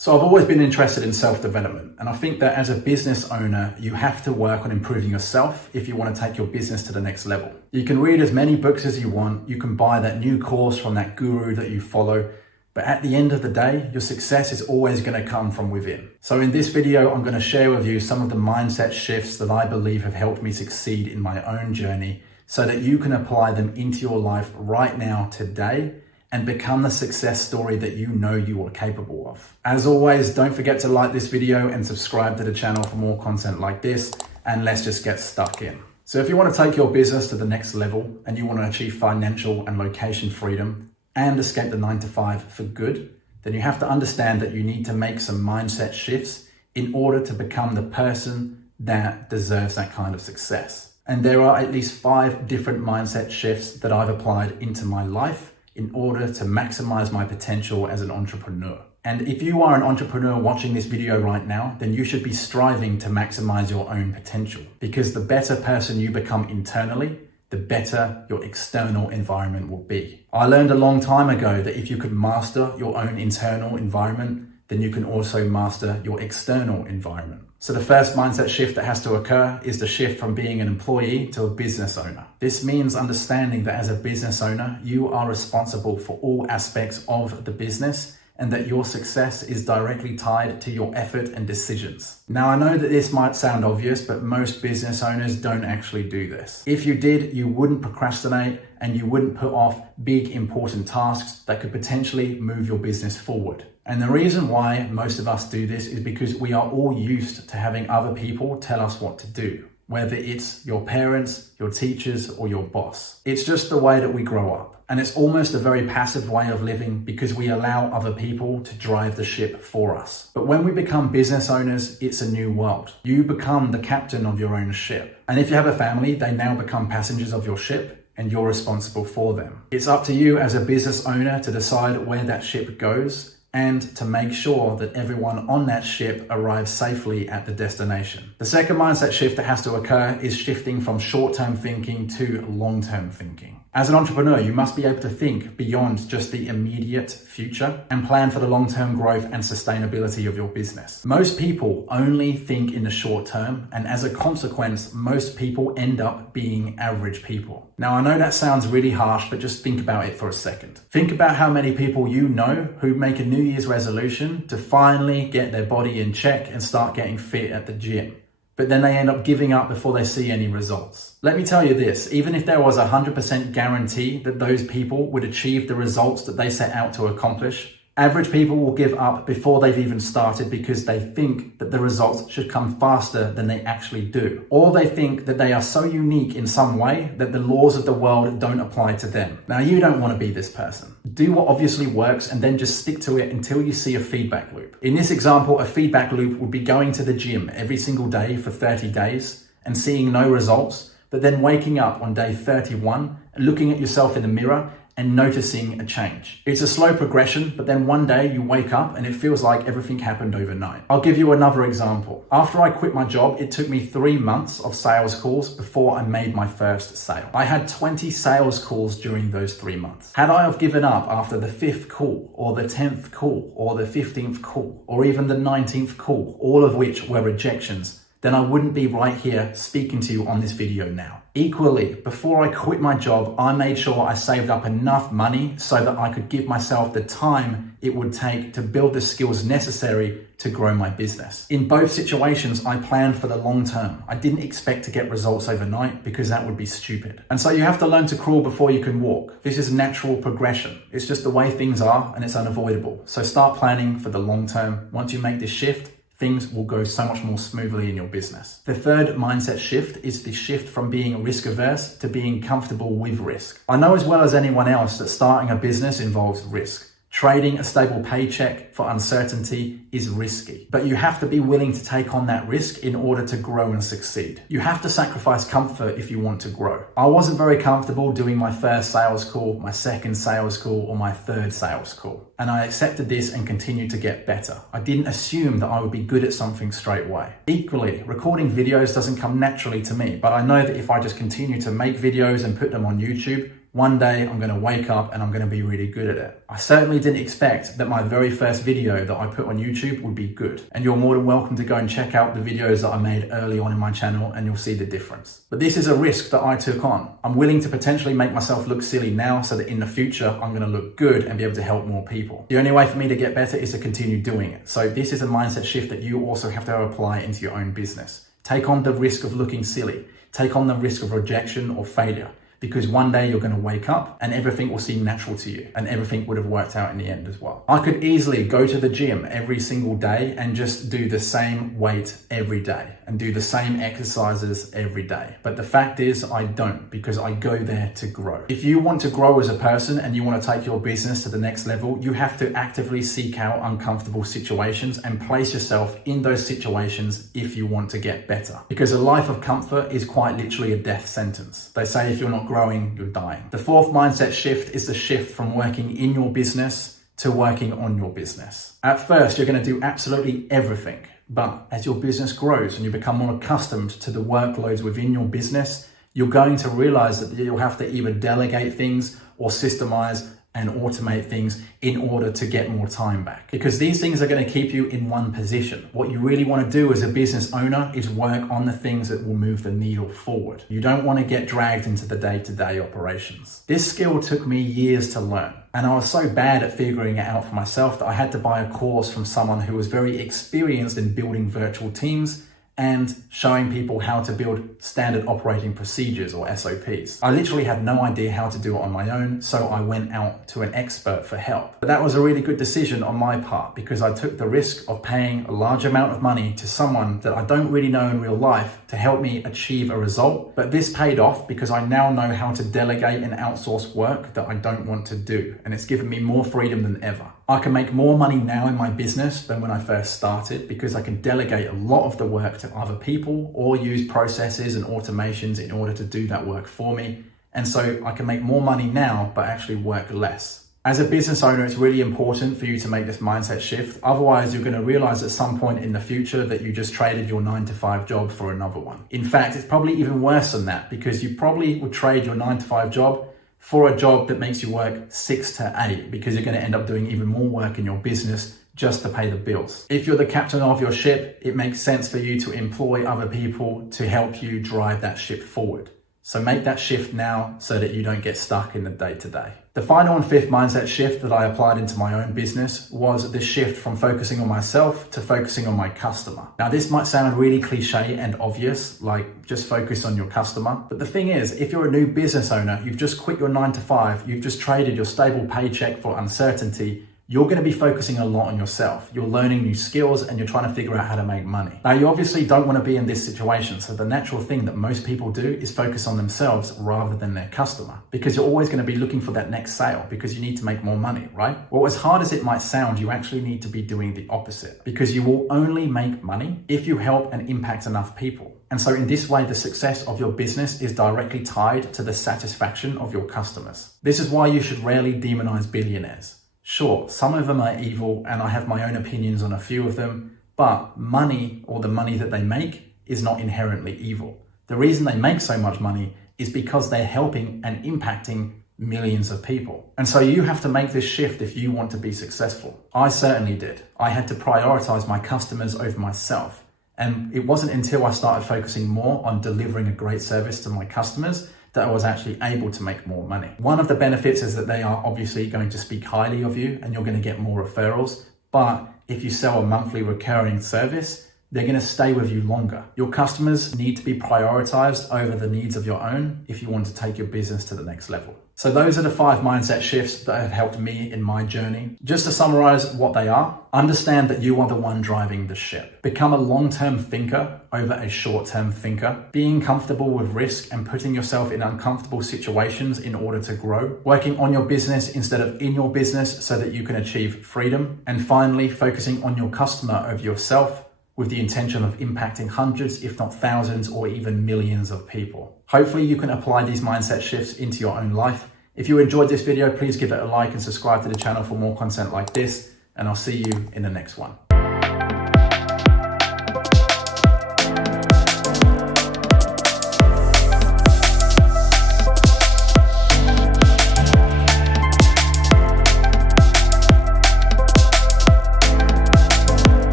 So I've always been interested in self-development, and I think that as a business owner, you have to work on improving yourself if you want to take your business to the next level. You can read as many books as you want, you can buy that new course from that guru that you follow, but at the end of the day, your success is always going to come from within. So in this video, I'm going to share with you some of the mindset shifts that I believe have helped me succeed in my own journey so that you can apply them into your life right now, today, and become the success story that you know you are capable of. As always, don't forget to like this video and subscribe to the channel for more content like this, and let's just get stuck in. So if you want to take your business to the next level and you want to achieve financial and location freedom and escape the 9-to-5 for good, then you have to understand that you need to make some mindset shifts in order to become the person that deserves that kind of success. And there are at least 5 different mindset shifts that I've applied into my life in order to maximize my potential as an entrepreneur. And if you are an entrepreneur watching this video right now, then you should be striving to maximize your own potential, because the better person you become internally, the better your external environment will be. I learned a long time ago that if you could master your own internal environment, then you can also master your external environment. So the first mindset shift that has to occur is the shift from being an employee to a business owner. This means understanding that as a business owner, you are responsible for all aspects of the business and that your success is directly tied to your effort and decisions. Now, I know that this might sound obvious, but most business owners don't actually do this. If you did, you wouldn't procrastinate and you wouldn't put off big, important tasks that could potentially move your business forward. And the reason why most of us do this is because we are all used to having other people tell us what to do, whether it's your parents, your teachers, or your boss. It's just the way that we grow up. And it's almost a very passive way of living because we allow other people to drive the ship for us. But when we become business owners, it's a new world. You become the captain of your own ship. And if you have a family, they now become passengers of your ship and you're responsible for them. It's up to you as a business owner to decide where that ship goes and to make sure that everyone on that ship arrives safely at the destination. The second mindset shift that has to occur is shifting from short-term thinking to long-term thinking. As an entrepreneur, you must be able to think beyond just the immediate future and plan for the long-term growth and sustainability of your business. Most people only think in the short term, and as a consequence, most people end up being average people. Now, I know that sounds really harsh, but just think about it for a second. Think about how many people you know who make a New Year's resolution to finally get their body in check and start getting fit at the gym, but then they end up giving up before they see any results. Let me tell you this, even if there was a 100% guarantee that those people would achieve the results that they set out to accomplish, average people will give up before they've even started because they think that the results should come faster than they actually do. Or they think that they are so unique in some way that the laws of the world don't apply to them. Now, you don't want to be this person. Do what obviously works and then just stick to it until you see a feedback loop. In this example, a feedback loop would be going to the gym every single day for 30 days and seeing no results, but then waking up on day 31 and looking at yourself in the mirror and noticing a change. It's a slow progression, but then one day you wake up and it feels like everything happened overnight. I'll give you another example. After I quit my job, it took me 3 months of sales calls before I made my first sale. I had 20 sales calls during those 3 months. Had I have given up after the 5th call or the 10th call or the 15th call or even the 19th call, all of which were rejections, then I wouldn't be right here speaking to you on this video now. Equally, before I quit my job, I made sure I saved up enough money so that I could give myself the time it would take to build the skills necessary to grow my business. In both situations, I planned for the long term. I didn't expect to get results overnight because that would be stupid. And so you have to learn to crawl before you can walk. This is natural progression. It's just the way things are and it's unavoidable. So start planning for the long term. Once you make this shift, things will go so much more smoothly in your business. The third mindset shift is the shift from being risk averse to being comfortable with risk. I know as well as anyone else that starting a business involves risk. Trading a stable paycheck for uncertainty is risky, but you have to be willing to take on that risk in order to grow and succeed. You have to sacrifice comfort if you want to grow. I wasn't very comfortable doing my first sales call, my second sales call, or my third sales call. And I accepted this and continued to get better. I didn't assume that I would be good at something straight away. Equally, recording videos doesn't come naturally to me, but I know that if I just continue to make videos and put them on YouTube, one day I'm going to wake up and I'm going to be really good at it. I certainly didn't expect that my very first video that I put on YouTube would be good. And you're more than welcome to go and check out the videos that I made early on in my channel and you'll see the difference. But this is a risk that I took on. I'm willing to potentially make myself look silly now so that in the future I'm going to look good and be able to help more people. The only way for me to get better is to continue doing it. So this is a mindset shift that you also have to apply into your own business. Take on the risk of looking silly. Take on the risk of rejection or failure. Because one day you're going to wake up and everything will seem natural to you and everything would have worked out in the end as well. I could easily go to the gym every single day and just do the same weight every day and do the same exercises every day. But the fact is I don't, because I go there to grow. If you want to grow as a person and you want to take your business to the next level, you have to actively seek out uncomfortable situations and place yourself in those situations if you want to get better. Because a life of comfort is quite literally a death sentence. They say if you're not growing, you're dying. The fourth mindset shift is the shift from working in your business to working on your business. At first, you're going to do absolutely everything. But as your business grows and you become more accustomed to the workloads within your business, you're going to realize that you'll have to either delegate things or systemize and automate things in order to get more time back. Because these things are going to keep you in one position. What you really want to do as a business owner is work on the things that will move the needle forward. You don't want to get dragged into the day-to-day operations. This skill took me years to learn. And I was so bad at figuring it out for myself that I had to buy a course from someone who was very experienced in building virtual teams and showing people how to build standard operating procedures or SOPs. I literally had no idea how to do it on my own, so I went out to an expert for help. But that was a really good decision on my part because I took the risk of paying a large amount of money to someone that I don't really know in real life to help me achieve a result. But this paid off because I now know how to delegate and outsource work that I don't want to do. And it's given me more freedom than ever. I can make more money now in my business than when I first started because I can delegate a lot of the work to other people or use processes and automations in order to do that work for me. And so I can make more money now, but actually work less. As a business owner, it's really important for you to make this mindset shift. Otherwise, you're going to realize at some point in the future that you just traded your 9-to-5 job for another one. In fact, it's probably even worse than that because you probably would trade your 9-to-5 job for a job that makes you work 6 to 8 because you're going to end up doing even more work in your business just to pay the bills. If you're the captain of your ship, it makes sense for you to employ other people to help you drive that ship forward. So make that shift now so that you don't get stuck in the day-to-day. The final and fifth mindset shift that I applied into my own business was the shift from focusing on myself to focusing on my customer. Now, this might sound really cliche and obvious, like just focus on your customer. But the thing is, if you're a new business owner, you've just quit your 9-to-5, you've just traded your stable paycheck for uncertainty, you're going to be focusing a lot on yourself. You're learning new skills and you're trying to figure out how to make money. Now, you obviously don't want to be in this situation. So the natural thing that most people do is focus on themselves rather than their customer, because you're always going to be looking for that next sale because you need to make more money, right? Well, as hard as it might sound, you actually need to be doing the opposite because you will only make money if you help and impact enough people. And so in this way, the success of your business is directly tied to the satisfaction of your customers. This is why you should rarely demonize billionaires. Sure, some of them are evil and I have my own opinions on a few of them, but money or the money that they make is not inherently evil. The reason they make so much money is because they're helping and impacting millions of people. And so you have to make this shift if you want to be successful. I certainly did. I had to prioritize my customers over myself. And it wasn't until I started focusing more on delivering a great service to my customers that I was actually able to make more money. One of the benefits is that they are obviously going to speak highly of you and you're going to get more referrals. But if you sell a monthly recurring service, they're going to stay with you longer. Your customers need to be prioritized over the needs of your own if you want to take your business to the next level. So those are the 5 mindset shifts that have helped me in my journey. Just to summarize what they are, understand that you are the one driving the ship. Become a long-term thinker over a short-term thinker. Being comfortable with risk and putting yourself in uncomfortable situations in order to grow. Working on your business instead of in your business so that you can achieve freedom. And finally, focusing on your customer over yourself with the intention of impacting hundreds, if not thousands, or even millions of people. Hopefully you can apply these mindset shifts into your own life. If you enjoyed this video, please give it a like and subscribe to the channel for more content like this, and I'll see you in the next one.